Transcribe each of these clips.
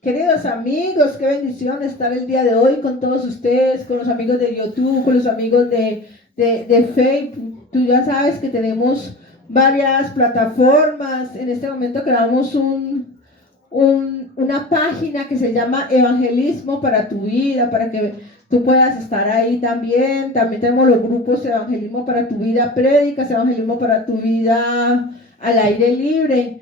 Queridos amigos, qué bendición estar el día de hoy con todos ustedes, con los amigos de YouTube, con los amigos de Facebook. Tú ya sabes que tenemos varias plataformas. En este momento creamos una página que se llama Evangelismo para tu vida, para que tú puedas estar ahí también. También tenemos los grupos Evangelismo para tu vida, prédicas, Evangelismo para tu vida al aire libre,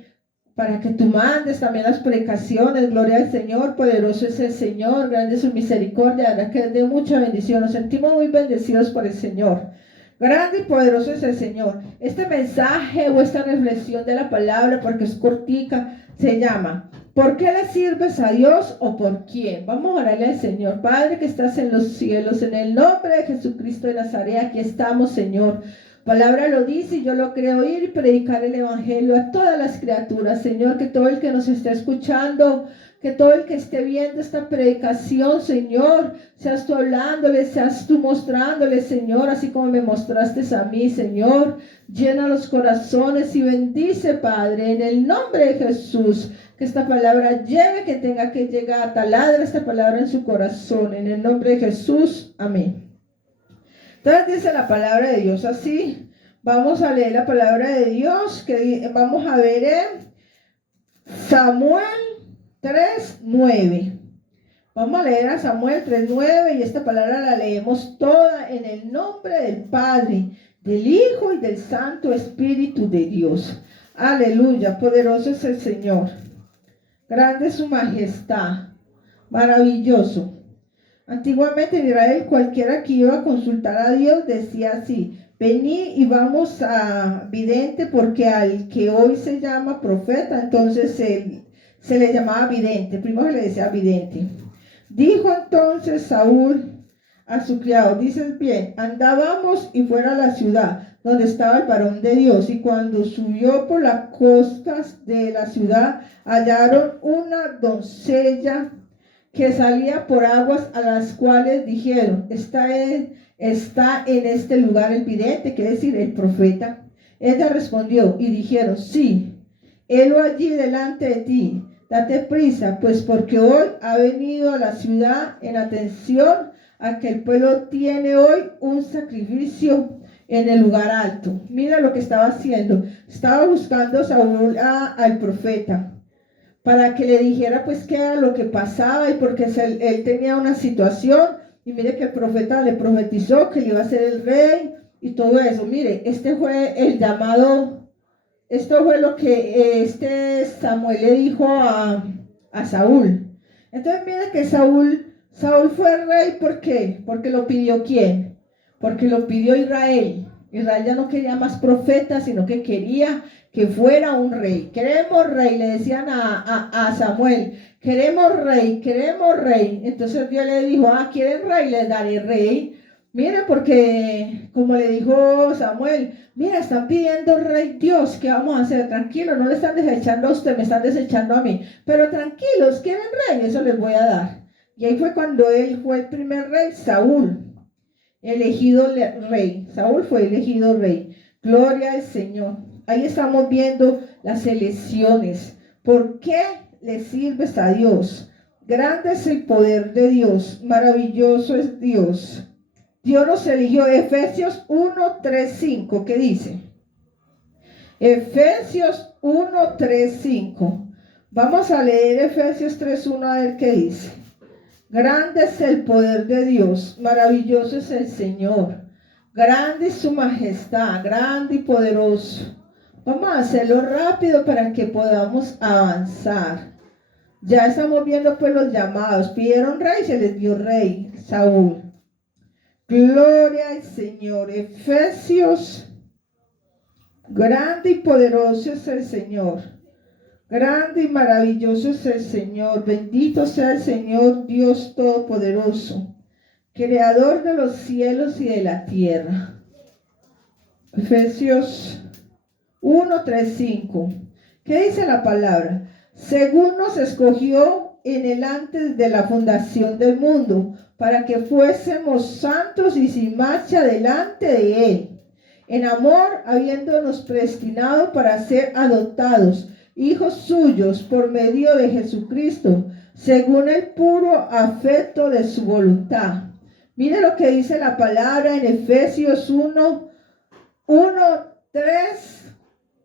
para que tú mandes también las predicaciones. Gloria al Señor, poderoso es el Señor, grande es su misericordia, la verdad que es de mucha bendición. Nos sentimos muy bendecidos por el Señor. Grande y poderoso es el Señor. Este mensaje o esta reflexión de la palabra, porque es cortica, se llama: ¿por qué le sirves a Dios o por quién? Vamos a orarle al Señor. Padre que estás en los cielos, en el nombre de Jesucristo de Nazaret, aquí estamos, Señor. Palabra lo dice y yo lo creo, ir y predicar el evangelio a todas las criaturas, Señor, que todo el que nos esté escuchando, que todo el que esté viendo esta predicación, Señor, seas tú hablándole, seas tú mostrándole, Señor, así como me mostraste a mí, Señor. Llena los corazones y bendice, Padre, en el nombre de Jesús, que esta palabra llegue, que tenga que llegar, taladra esta palabra en su corazón, en el nombre de Jesús, amén. Entonces dice la palabra de Dios así. Vamos a leer la palabra de Dios, que vamos a ver en Samuel 3:9. Vamos a leer a Samuel 3:9 y esta palabra la leemos toda en el nombre del Padre, del Hijo y del Santo Espíritu de Dios. Aleluya, poderoso es el Señor. Grande es su majestad, maravilloso. Antiguamente en Israel, cualquiera que iba a consultar a Dios decía así: vení y vamos a vidente, porque al que hoy se llama profeta, entonces se le llamaba vidente. Primero se le decía vidente. Dijo entonces Saúl a su criado: dices bien, andábamos y fuera a la ciudad donde estaba el varón de Dios, y cuando subió por las costas de la ciudad, hallaron una doncella que salía por aguas, a las cuales dijeron: está en este lugar el vidente, quiere decir el profeta. Ella respondió y dijeron: sí, helo allí delante de ti, date prisa, pues porque hoy ha venido a la ciudad en atención a que el pueblo tiene hoy un sacrificio en el lugar alto. Mira lo que estaba haciendo. Estaba buscando Saúl al profeta, para que le dijera pues qué era lo que pasaba, y porque él tenía una situación, y mire que el profeta le profetizó que le iba a ser el rey y todo eso. Mire, este fue el llamado, esto fue lo que este Samuel le dijo a Saúl. Entonces mire que Saúl fue rey. ¿Por qué? Porque lo pidió ¿quién? Porque lo pidió Israel. Israel ya no quería más profetas, sino que quería que fuera un rey. Queremos rey, le decían a Samuel: queremos rey, queremos rey. Entonces Dios le dijo: ¿quieren rey? Les daré rey. Mire, porque como le dijo Samuel: mira, están pidiendo rey. Dios, ¿qué vamos a hacer? Tranquilo, no le están desechando a usted, me están desechando a mí, pero tranquilos, quieren rey, eso les voy a dar. Y ahí fue cuando él fue el primer rey, Saúl, elegido rey. Saúl fue elegido rey. Gloria al Señor. Ahí estamos viendo las elecciones. ¿Por qué le sirves a Dios? Grande es el poder de Dios. Maravilloso es Dios. Dios nos eligió. Efesios 1:3-5. ¿Qué dice? Efesios 1:3-5. Vamos a leer Efesios 3:1 a ver qué dice. Grande es el poder de Dios, maravilloso es el Señor, grande es su majestad, grande y poderoso. Vamos a hacerlo rápido para que podamos avanzar. Ya estamos viendo pues los llamados. Pidieron rey, se les dio rey, Saúl. Gloria al Señor. Efesios, grande y poderoso es el Señor. Grande y maravilloso es el Señor. Bendito sea el Señor Dios Todopoderoso, creador de los cielos y de la tierra. Efesios 1:3-5. ¿Qué dice la palabra? Según nos escogió en el antes de la fundación del mundo, para que fuésemos santos y sin mancha delante de Él, en amor, habiéndonos predestinado para ser adoptados hijos suyos por medio de Jesucristo, según el puro afecto de su voluntad. Mire lo que dice la palabra en Efesios 1, 3,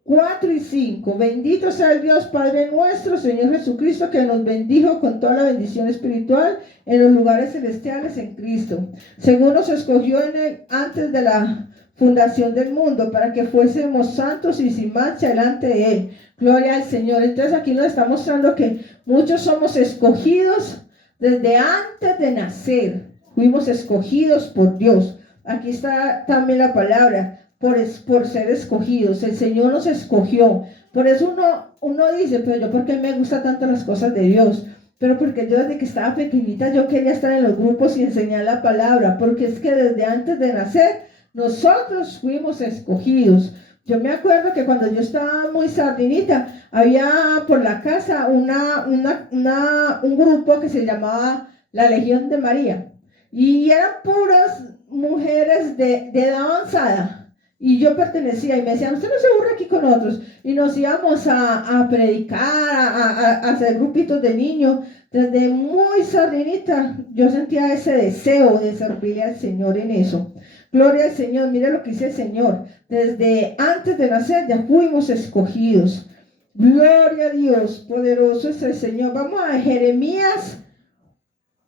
4 y 5. Bendito sea el Dios Padre nuestro, Señor Jesucristo, que nos bendijo con toda la bendición espiritual en los lugares celestiales en Cristo, según nos escogió en él antes de la fundación del mundo, para que fuésemos santos y sin mancha delante de él. Gloria al Señor. Entonces aquí nos está mostrando que muchos somos escogidos desde antes de nacer. Fuimos escogidos por Dios. Aquí está también la palabra, por ser escogidos. El Señor nos escogió. Por eso uno dice, pero yo, ¿por qué me gustan tanto las cosas de Dios? Pero porque yo desde que estaba pequeñita yo quería estar en los grupos y enseñar la palabra, porque es que desde antes de nacer nosotros fuimos escogidos. Yo me acuerdo que cuando yo estaba muy sardinita, había por la casa un grupo que se llamaba la Legión de María, y eran puras mujeres de edad avanzada, y yo pertenecía, y me decían, usted no se aburre aquí con otros, y nos íbamos a predicar, a hacer grupitos de niños. Desde muy sardinita yo sentía ese deseo de servirle al Señor en eso. Gloria al Señor. Mire lo que dice el Señor: desde antes de nacer ya fuimos escogidos. Gloria a Dios, poderoso es el Señor. Vamos a Jeremías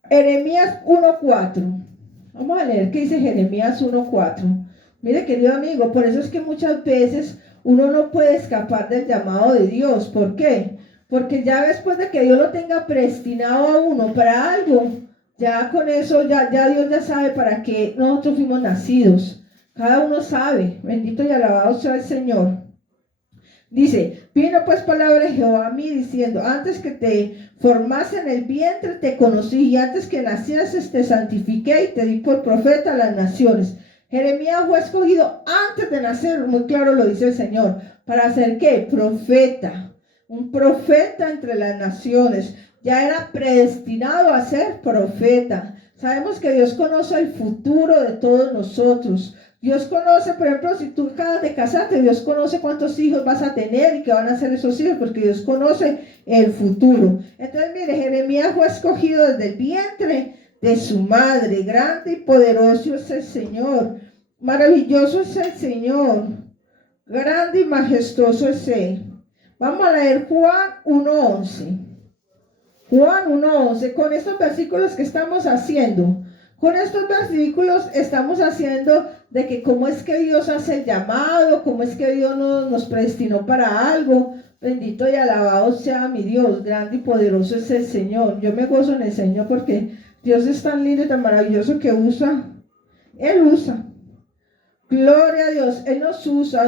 1:4. Vamos a leer qué dice Jeremías 1:4. Mire, querido amigo, por eso es que muchas veces uno no puede escapar del llamado de Dios. ¿Por qué? Porque ya después de que Dios lo tenga predestinado a uno para algo, ya con eso, ya Dios ya sabe para qué nosotros fuimos nacidos. Cada uno sabe. Bendito y alabado sea el Señor. Dice, vino pues palabra de Jehová a mí diciendo, antes que te formase en el vientre te conocí, y antes que nacieses te santifiqué y te di por profeta a las naciones. Jeremías fue escogido antes de nacer, muy claro lo dice el Señor. ¿Para hacer qué? Profeta. Un profeta entre las naciones. Ya era predestinado a ser profeta. Sabemos que Dios conoce el futuro de todos nosotros. Dios conoce, por ejemplo, si tú acabas de casarte, Dios conoce cuántos hijos vas a tener y qué van a ser esos hijos, porque Dios conoce el futuro. Entonces, mire, Jeremías fue escogido desde el vientre de su madre. Grande y poderoso es el Señor. Maravilloso es el Señor. Grande y majestuoso es Él. Vamos a leer Juan 1:11. Juan 1:11. Con estos versículos que estamos haciendo, de que cómo es que Dios hace el llamado, cómo es que Dios nos predestinó para algo. Bendito y alabado sea mi Dios, grande y poderoso es el Señor. Yo me gozo en el Señor porque Dios es tan lindo y tan maravilloso que Él usa. Gloria a Dios, Él nos usa.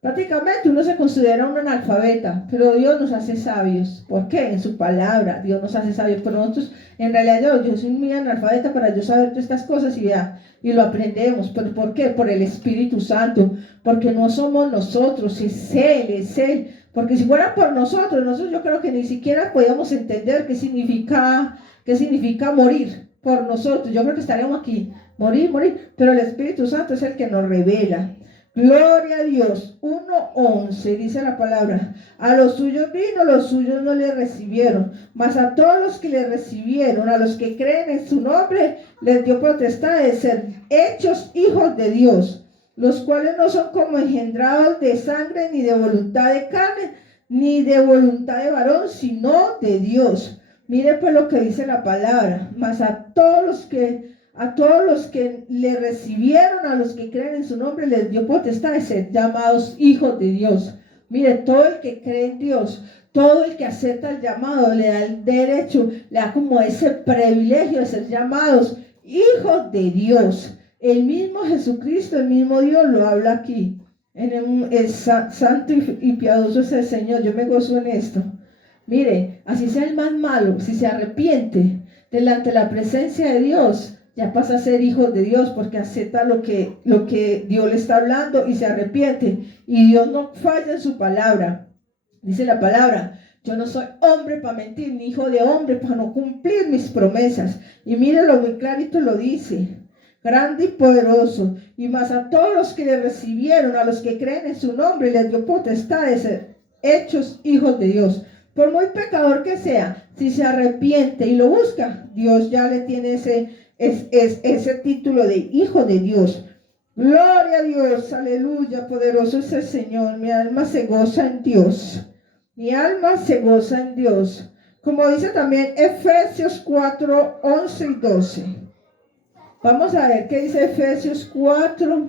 Prácticamente uno se considera un analfabeta, pero Dios nos hace sabios. ¿Por qué? En su palabra Dios nos hace sabios. Pero nosotros, en realidad yo soy muy analfabeta para yo saber todas estas cosas y lo aprendemos. ¿Pero por qué? Por el Espíritu Santo. Porque no somos nosotros, es Él. Porque si fuera por nosotros yo creo que ni siquiera podíamos entender qué significa morir por nosotros. Yo creo que estaríamos aquí, morir, pero el Espíritu Santo es el que nos revela. Gloria a Dios. 1:11 dice la palabra: a los suyos vino, los suyos no le recibieron, mas a todos los que le recibieron, a los que creen en su nombre, les dio potestad de ser hechos hijos de Dios, los cuales no son como engendrados de sangre, ni de voluntad de carne, ni de voluntad de varón, sino de Dios. Mire pues lo que dice la palabra: mas a todos los que le recibieron, a los que creen en su nombre, les dio potestad de ser llamados hijos de Dios. Mire, todo el que cree en Dios, todo el que acepta el llamado, le da el derecho, le da como ese privilegio de ser llamados hijos de Dios. El mismo Jesucristo, el mismo Dios lo habla aquí. Santo y piadoso es el Señor. Yo me gozo en esto. Mire, así sea el más malo, si se arrepiente delante de la presencia de Dios, ya pasa a ser hijo de Dios, porque acepta lo que Dios le está hablando y se arrepiente. Y Dios no falla en su palabra. Dice la palabra: yo no soy hombre para mentir, ni hijo de hombre para no cumplir mis promesas. Y mírelo muy clarito, lo dice: grande y poderoso. Y más a todos los que le recibieron, a los que creen en su nombre, les dio potestad de ser hechos hijos de Dios. Por muy pecador que sea, si se arrepiente y lo busca, Dios ya le tiene ese título de hijo de Dios. Gloria a Dios, aleluya, poderoso es el Señor. Mi alma se goza en Dios. Mi alma se goza en Dios. Como dice también Efesios 4, 11 y 12. Vamos a ver qué dice Efesios 4,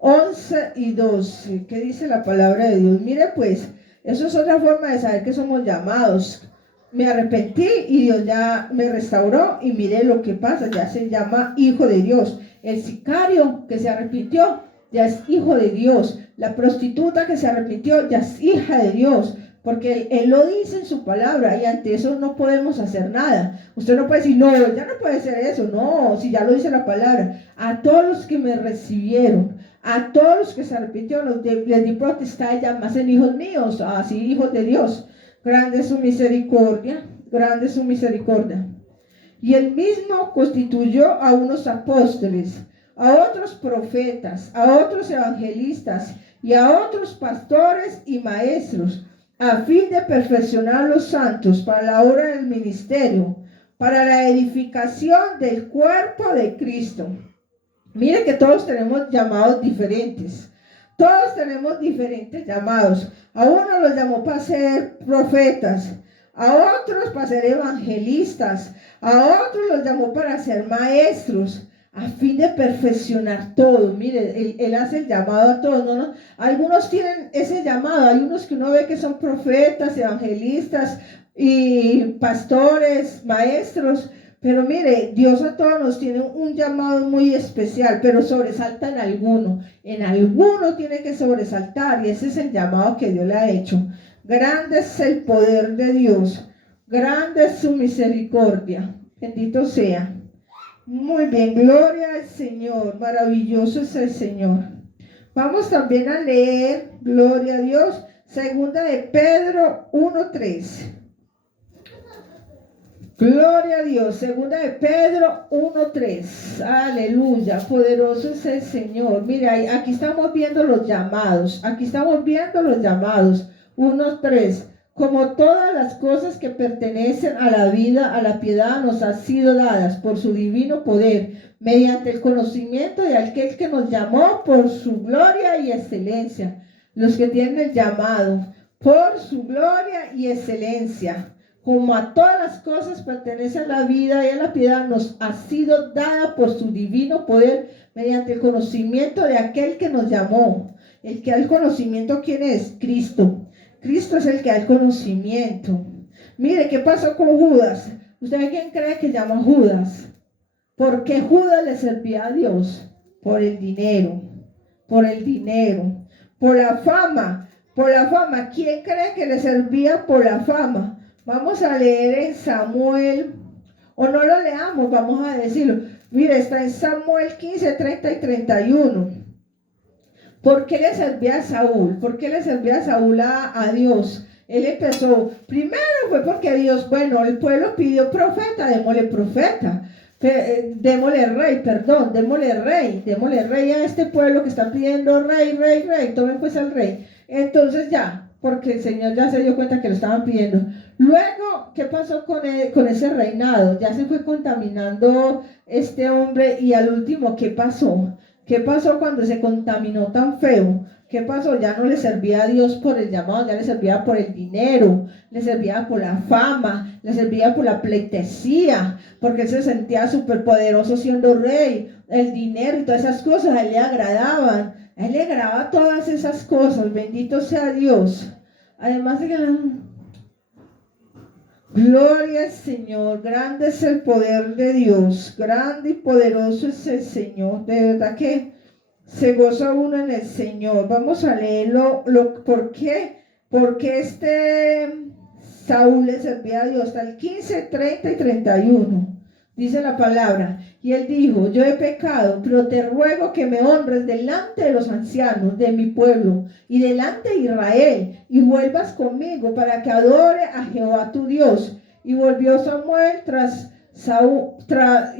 11 y 12. ¿Qué dice la palabra de Dios? Mire pues, eso es otra forma de saber que somos llamados. Me arrepentí y Dios ya me restauró y mire lo que pasa, ya se llama hijo de Dios. El sicario que se arrepintió ya es hijo de Dios. La prostituta que se arrepintió ya es hija de Dios. Porque él lo dice en su palabra y ante eso no podemos hacer nada. Usted no puede decir, no, ya no puede ser eso. No, si ya lo dice la palabra. A todos los que me recibieron, a todos los que se arrepintieron, les di potestad y llamasen hijos míos, así hijos de Dios. Grande es su misericordia, grande es su misericordia. Y él mismo constituyó a unos apóstoles, a otros profetas, a otros evangelistas y a otros pastores y maestros, a fin de perfeccionar a los santos para la obra del ministerio, para la edificación del cuerpo de Cristo. Mire que todos tenemos llamados diferentes. Todos tenemos diferentes llamados. A uno los llamó para ser profetas, a otros para ser evangelistas, a otros los llamó para ser maestros, a fin de perfeccionar todo. Mire, él hace el llamado a todos, ¿no? Algunos tienen ese llamado, hay unos que uno ve que son profetas, evangelistas y pastores, maestros. Pero mire, Dios a todos nos tiene un llamado muy especial, pero sobresalta en alguno tiene que sobresaltar, y ese es el llamado que Dios le ha hecho. Grande es el poder de Dios, grande es su misericordia, bendito sea. Muy bien, gloria al Señor, maravilloso es el Señor. Vamos también a leer, gloria a Dios, segunda de Pedro 1:3. Gloria a Dios, segunda de Pedro 1:3, aleluya, poderoso es el Señor. Mira, aquí estamos viendo los llamados, 1:3, como todas las cosas que pertenecen a la vida, a la piedad, nos han sido dadas por su divino poder, mediante el conocimiento de aquel que nos llamó por su gloria y excelencia. Los que tienen el llamado, por su gloria y excelencia. Como a todas las cosas pertenece a la vida y a la piedad, nos ha sido dada por su divino poder, mediante el conocimiento de aquel que nos llamó. El que da el conocimiento, ¿quién es? Cristo. Cristo es el que da el conocimiento. Mire, ¿qué pasó con Judas? ¿Usted quién cree que llama a Judas? ¿Por qué Judas le servía a Dios? Por el dinero, por la fama, ¿quién cree que le servía por la fama? Vamos a leer en Samuel, o no lo leamos, vamos a decirlo. Mire, está en Samuel 15, 30 y 31. ¿Por qué le servía a Saúl? ¿Por qué le servía a Saúl a Dios? Él empezó, primero fue porque Dios, bueno, el pueblo pidió profeta, démosle profeta. Démosle rey a este pueblo que está pidiendo rey, tomen pues al rey. Entonces ya, porque el Señor ya se dio cuenta que lo estaban pidiendo. Luego, ¿qué pasó con ese reinado? Ya se fue contaminando este hombre y al último, ¿qué pasó? ¿Qué pasó cuando se contaminó tan feo? ¿Qué pasó? Ya no le servía a Dios por el llamado, ya le servía por el dinero, le servía por la fama, le servía por la pleitesía, porque él se sentía súper poderoso siendo rey. El dinero y todas esas cosas a él le agradaban. A él le agradaba todas esas cosas. Bendito sea Dios. Además de que gloria al Señor, grande es el poder de Dios, grande y poderoso es el Señor. De verdad que se goza uno en el Señor. Vamos a leerlo. ¿Por qué? Porque Saúl le servía a Dios. Hasta el 15, 30 y 31. Dice la palabra. Y él dijo, yo he pecado, pero te ruego que me honres delante de los ancianos de mi pueblo y delante de Israel, y vuelvas conmigo para que adore a Jehová tu Dios. Y volvió Samuel tras Saúl, tras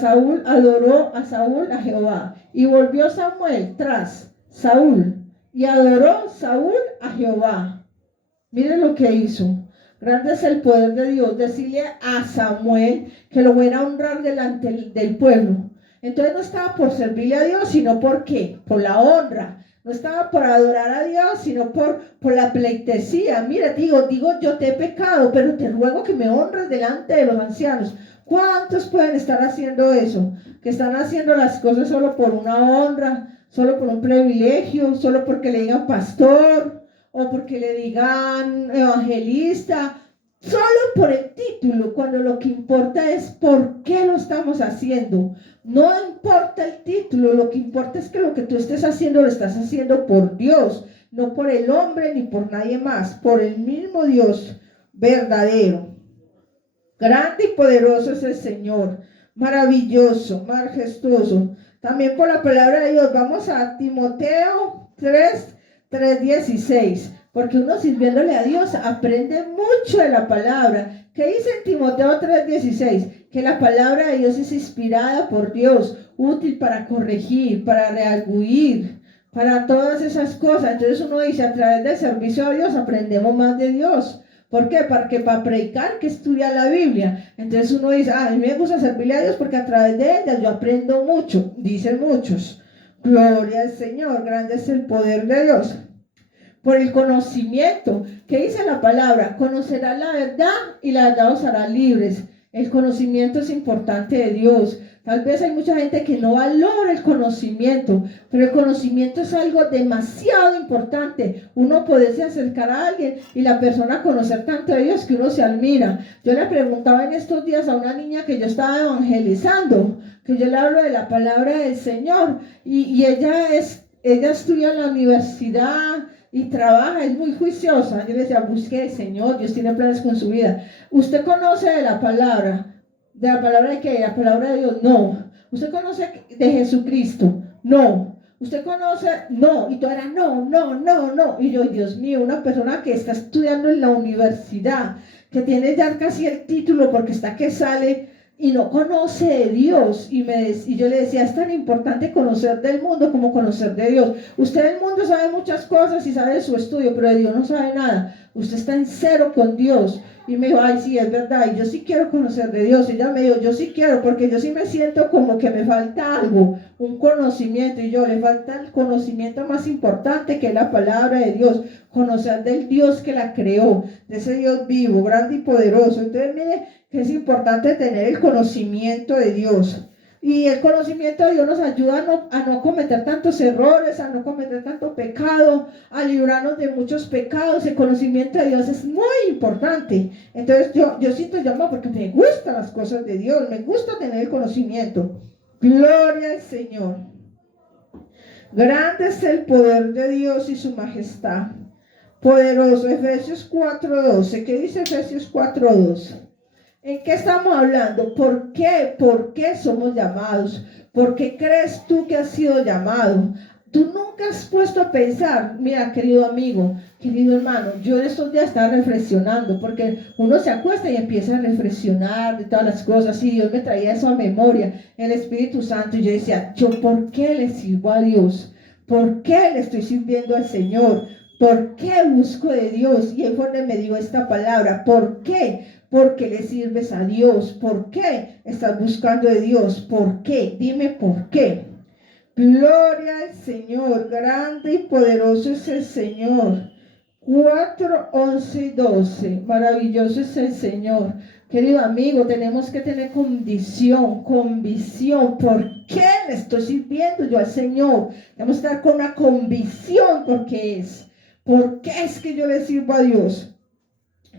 Saúl, adoró a Saúl a Jehová. Y volvió Samuel tras Saúl y adoró Saúl a Jehová. Mire lo que hizo. Grande es el poder de Dios. Decirle a Samuel que lo voy a honrar delante del pueblo. Entonces no estaba por servirle a Dios, sino por qué, por la honra. No estaba por adorar a Dios, sino por la pleitesía. Mira, digo, yo te he pecado, pero te ruego que me honres delante de los ancianos. ¿Cuántos pueden estar haciendo eso? Que están haciendo las cosas solo por una honra, solo por un privilegio, solo porque le digan pastor, o porque le digan evangelista, solo por el título, cuando lo que importa es por qué lo estamos haciendo. No importa el título, lo que importa es que lo que tú estés haciendo lo estás haciendo por Dios, no por el hombre ni por nadie más, por el mismo Dios verdadero. Grande y poderoso es el Señor, maravilloso, majestuoso. También por la palabra de Dios, vamos a Timoteo 3:16, porque uno sirviéndole a Dios aprende mucho de la palabra. ¿Qué dice en Timoteo 3:16? Que la palabra de Dios es inspirada por Dios, útil para corregir, para redarguir, para todas esas cosas. Entonces uno dice, a través del servicio a Dios aprendemos más de Dios. ¿Por qué? Porque para predicar que estudiar la Biblia. Entonces uno dice, a mí me gusta servirle a Dios porque a través de ella yo aprendo mucho, dicen muchos. Gloria al Señor, grande es el poder de Dios. Por el conocimiento, ¿qué dice la palabra? Conocerá la verdad y la verdad os hará libres. El conocimiento es importante de Dios. Tal vez hay mucha gente que no valora el conocimiento, pero el conocimiento es algo demasiado importante. Uno poderse acercar a alguien y la persona conocer tanto de Dios que uno se admira. Yo le preguntaba en estos días a una niña que yo estaba evangelizando, que yo le hablo de la palabra del Señor, y ella estudia en la universidad y trabaja, es muy juiciosa. Yo le decía, busque al Señor, Dios tiene planes con su vida. ¿Usted conoce de la palabra? ¿De la palabra de qué? ¿La palabra de Dios? No. ¿Usted conoce de Jesucristo? No. ¿Usted conoce? No. Y todo era no. Y yo, Dios mío, una persona que está estudiando en la universidad, que tiene ya casi el título porque está que sale y no conoce de Dios. Y yo le decía, es tan importante conocer del mundo como conocer de Dios. Usted del mundo sabe muchas cosas y sabe de su estudio, pero de Dios no sabe nada. Usted está en cero con Dios. Y me dijo, ay, sí, es verdad, y yo sí quiero conocer de Dios. Y ella me dijo, yo sí quiero, porque yo sí me siento como que me falta algo, un conocimiento. Y yo, le falta el conocimiento más importante, que es la palabra de Dios, conocer del Dios que la creó, de ese Dios vivo, grande y poderoso. Entonces, mire que es importante tener el conocimiento de Dios. Y el conocimiento de Dios nos ayuda a no cometer tantos errores, a no cometer tanto pecado, a librarnos de muchos pecados. El conocimiento de Dios es muy importante. Entonces yo siento llamado porque me gustan las cosas de Dios, me gusta tener el conocimiento. Gloria al Señor. Grande es el poder de Dios y su majestad. Poderoso. Efesios 4:12. ¿Qué dice Efesios 4:12? ¿En qué estamos hablando? ¿Por qué? ¿Por qué somos llamados? ¿Por qué crees tú que has sido llamado? Tú nunca has puesto a pensar, mira, querido amigo, querido hermano, yo en estos días estaba reflexionando, porque uno se acuesta y empieza a reflexionar de todas las cosas, y Dios me traía eso a memoria, el Espíritu Santo, y yo decía, ¿yo por qué le sirvo a Dios? ¿Por qué le estoy sirviendo al Señor? ¿Por qué busco de Dios? Y ahí fue donde me dio esta palabra, ¿por qué? Porque le sirves a Dios. ¿Por qué estás buscando de Dios? ¿Por qué? Dime por qué. Gloria al Señor. Grande y poderoso es el Señor. 4:11-12. Maravilloso es el Señor. Querido amigo, tenemos que tener convicción. ¿Por qué le estoy sirviendo yo al Señor? Debemos estar con una convicción porque es. ¿Por qué es que yo le sirvo a Dios?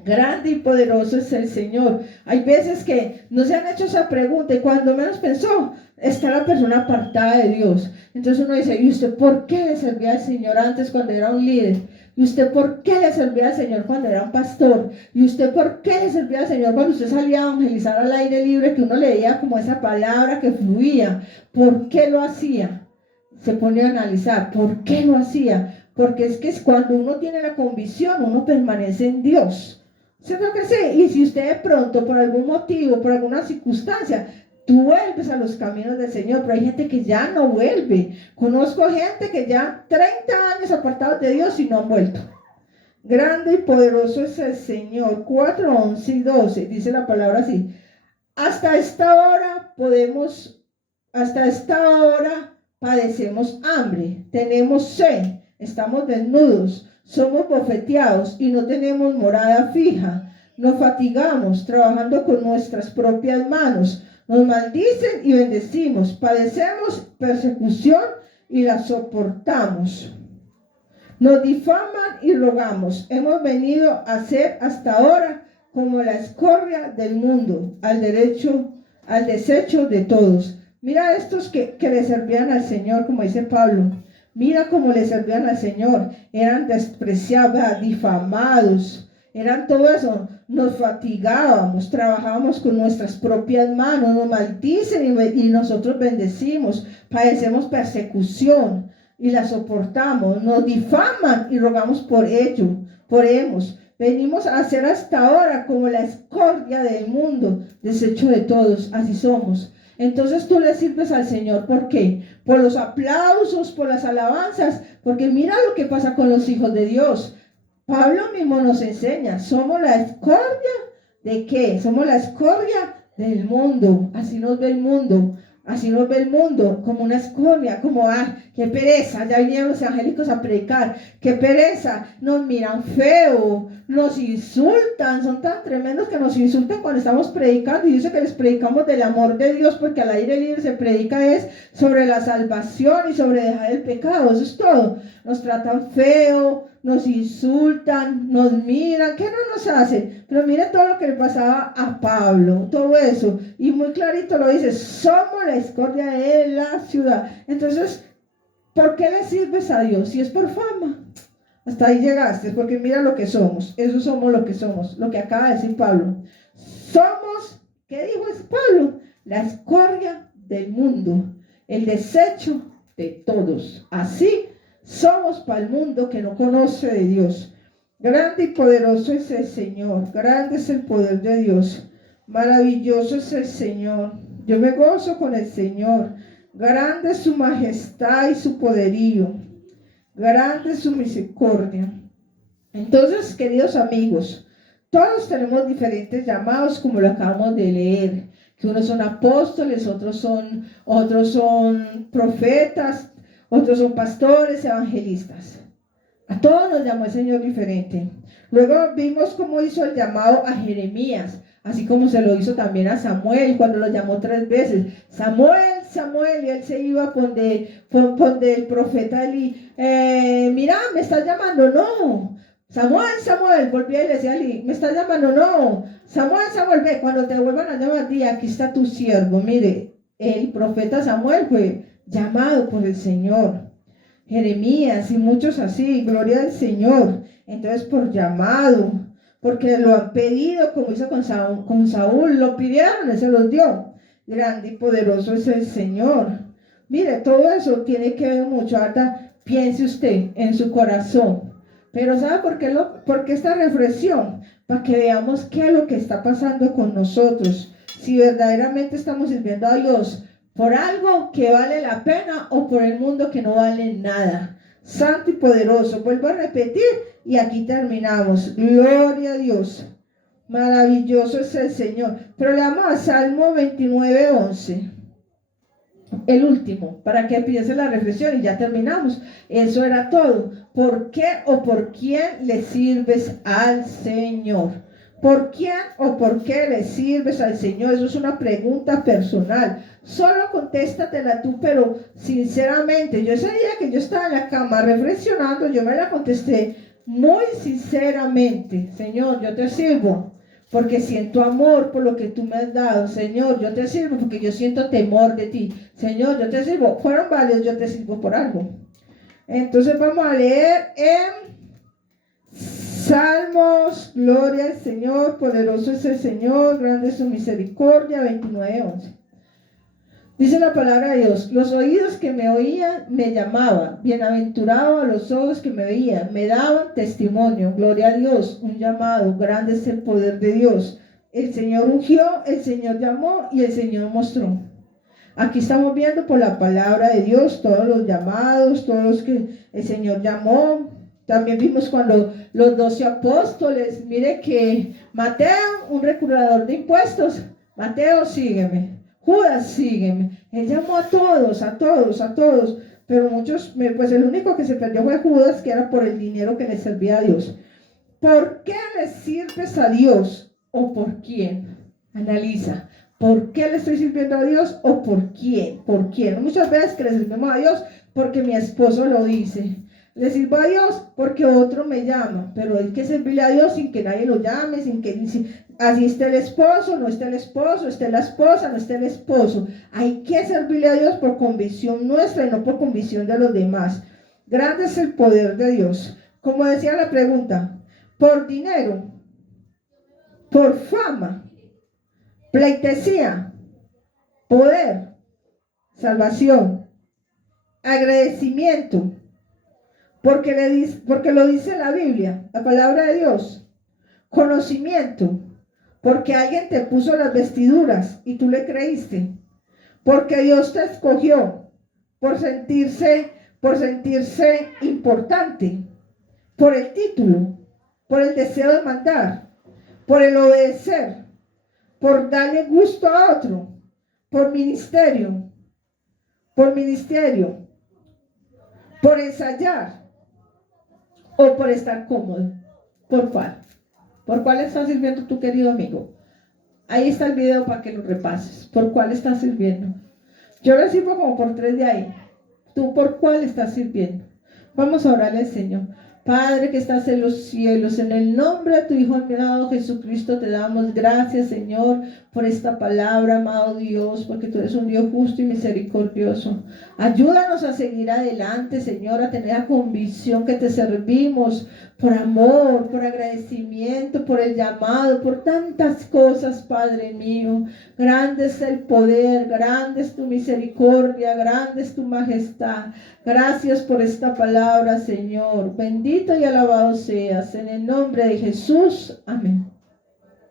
Grande y poderoso es el Señor. Hay veces que no se han hecho esa pregunta y cuando menos pensó, está la persona apartada de Dios. Entonces uno dice, ¿y usted por qué le servía al Señor antes cuando era un líder? ¿Y usted por qué le servía al Señor cuando era un pastor? ¿Y usted por qué le servía al Señor cuando usted salía a evangelizar al aire libre, que uno leía como esa palabra que fluía? ¿Por qué lo hacía? Se pone a analizar, ¿por qué lo hacía? Porque es que es cuando uno tiene la convicción, uno permanece en Dios. ¿Cierto que sí? Y si usted de pronto, por algún motivo, por alguna circunstancia, tú vuelves a los caminos del Señor, pero hay gente que ya no vuelve. Conozco gente que ya 30 años apartados de Dios y no han vuelto. Grande y poderoso es el Señor. 4, 11 y 12, dice la palabra así. Hasta esta hora padecemos hambre, tenemos sed, estamos desnudos, somos bofeteados y no tenemos morada fija. Nos fatigamos trabajando con nuestras propias manos. Nos maldicen y bendecimos. Padecemos persecución y la soportamos. Nos difaman y rogamos. Hemos venido a ser hasta ahora como la escoria del mundo, al desecho de todos. Mira estos que le servían al Señor, como dice Pablo. Mira cómo le servían al Señor. Eran despreciados, difamados. Eran todo eso. Nos fatigábamos, trabajábamos con nuestras propias manos, nos maldicen y nosotros bendecimos. Padecemos persecución y la soportamos. Nos difaman y rogamos por ello. Venimos a ser hasta ahora como la escoria del mundo, desecho de todos. Así somos. Entonces tú le sirves al Señor. ¿Por qué? Por los aplausos, por las alabanzas, porque mira lo que pasa con los hijos de Dios. Pablo mismo nos enseña, somos la escoria ¿de qué? Somos la escoria del mundo. Así nos ve el mundo. Así nos ve el mundo, como una escoria, como, qué pereza, ya vinieron los evangélicos a predicar, qué pereza, nos miran feo, nos insultan, son tan tremendos que nos insultan cuando estamos predicando, y dice que les predicamos del amor de Dios, porque al aire libre se predica es sobre la salvación y sobre dejar el pecado, eso es todo. Nos tratan feo, nos insultan, nos miran, ¿qué no nos hacen? Pero mire todo lo que le pasaba a Pablo, todo eso, y muy clarito lo dice, somos la escoria de la ciudad. Entonces, ¿por qué le sirves a Dios? Si es por fama, hasta ahí llegaste, porque mira lo que somos, eso somos lo que somos, lo que acaba de decir Pablo. Somos, ¿qué dijo ese Pablo? La escoria del mundo, el desecho de todos. Así somos para el mundo que no conoce de Dios. Grande y poderoso es el Señor, grande es el poder de Dios, maravilloso es el Señor. Yo me gozo con el Señor, grande es su majestad y su poderío, grande es su misericordia. Entonces, queridos amigos, todos tenemos diferentes llamados, como lo acabamos de leer, que unos son apóstoles, otros son profetas, otros son pastores, evangelistas. A todos nos llamó el Señor diferente. Luego vimos cómo hizo el llamado a Jeremías, así como se lo hizo también a Samuel cuando lo llamó 3 veces. Samuel, Samuel, y él se iba por el profeta Eli. Mira, me estás llamando, no. Samuel, Samuel, volvía y le decía a Eli, me estás llamando, no. Samuel, Samuel, ve, cuando te vuelvan a llamar, di, aquí está tu siervo. Mire, el profeta Samuel fue llamado por el Señor. Jeremías y muchos así, gloria al Señor. Entonces por llamado, porque lo han pedido, como hizo con Saúl, lo pidieron, él se los dio. Grande y poderoso es el Señor. Mire, todo eso tiene que ver mucho. Ahora piense usted en su corazón. Pero ¿sabe por qué esta reflexión? Para que veamos qué es lo que está pasando con nosotros. Si verdaderamente estamos sirviendo a Dios por algo que vale la pena o por el mundo que no vale nada. Santo y poderoso. Vuelvo a repetir y aquí terminamos. Gloria a Dios. Maravilloso es el Señor. Pero le damos a Salmo 29, 11. El último, para que empiece la reflexión y ya terminamos. Eso era todo. ¿Por qué o por quién le sirves al Señor? ¿Por quién o por qué le sirves al Señor? Eso es una pregunta personal. Solo contéstatela tú, pero sinceramente, yo ese día que yo estaba en la cama reflexionando, yo me la contesté muy sinceramente. Señor, yo te sirvo porque siento amor por lo que tú me has dado. Señor, yo te sirvo porque yo siento temor de ti. Señor, yo te sirvo. Fueron varios, yo te sirvo por algo. Entonces vamos a leer en Salmos, gloria al Señor, poderoso es el Señor, grande es su misericordia, 29:11. Dice la palabra de Dios, los oídos que me oían me llamaban, bienaventurado a los ojos que me veían, me daban testimonio, gloria a Dios, un llamado, grande es el poder de Dios. El Señor ungió, el Señor llamó y el Señor mostró. Aquí estamos viendo por la palabra de Dios todos los llamados, todos los que el Señor llamó. También vimos cuando los 12 apóstoles, mire que Mateo, un recaudador de impuestos, Mateo, sígueme. Judas, sígueme. Él llamó a todos, a todos, a todos. Pero muchos, pues el único que se perdió fue Judas, que era por el dinero que le servía a Dios. ¿Por qué le sirves a Dios o por quién? Analiza. ¿Por qué le estoy sirviendo a Dios o por quién? ¿Por quién? Muchas veces que le servimos a Dios porque mi esposo lo dice. Le sirvo a Dios porque otro me llama, pero hay que servirle a Dios sin que nadie lo llame, sin que así esté el esposo, no esté el esposo, esté la esposa, no esté el esposo. Hay que servirle a Dios por convicción nuestra y no por convicción de los demás. Grande es el poder de Dios. Como decía la pregunta, por dinero, por fama, pleitesía, poder, salvación, agradecimiento, porque lo dice la Biblia, la palabra de Dios, conocimiento, porque alguien te puso las vestiduras y tú le creíste, porque Dios te escogió por sentirse importante, por el título, por el deseo de mandar, por el obedecer, por darle gusto a otro, por ministerio, por ensayar o por estar cómodo. ¿Por cuál? ¿Por cuál estás sirviendo tu querido amigo? Ahí está el video para que lo repases. ¿Por cuál estás sirviendo? Yo le sirvo como por 3 de ahí. ¿Tú por cuál estás sirviendo? Vamos a orarle al Señor. Padre que estás en los cielos, en el nombre de tu Hijo amado Jesucristo te damos gracias, Señor, por esta palabra, amado Dios, porque tú eres un Dios justo y misericordioso. Ayúdanos a seguir adelante, Señor, a tener la convicción que te servimos por amor, por agradecimiento, por el llamado, por tantas cosas, Padre mío. Grande es el poder, grande es tu misericordia, grande es tu majestad. Gracias por esta palabra, Señor. Bendito y alabado seas. En el nombre de Jesús. Amén.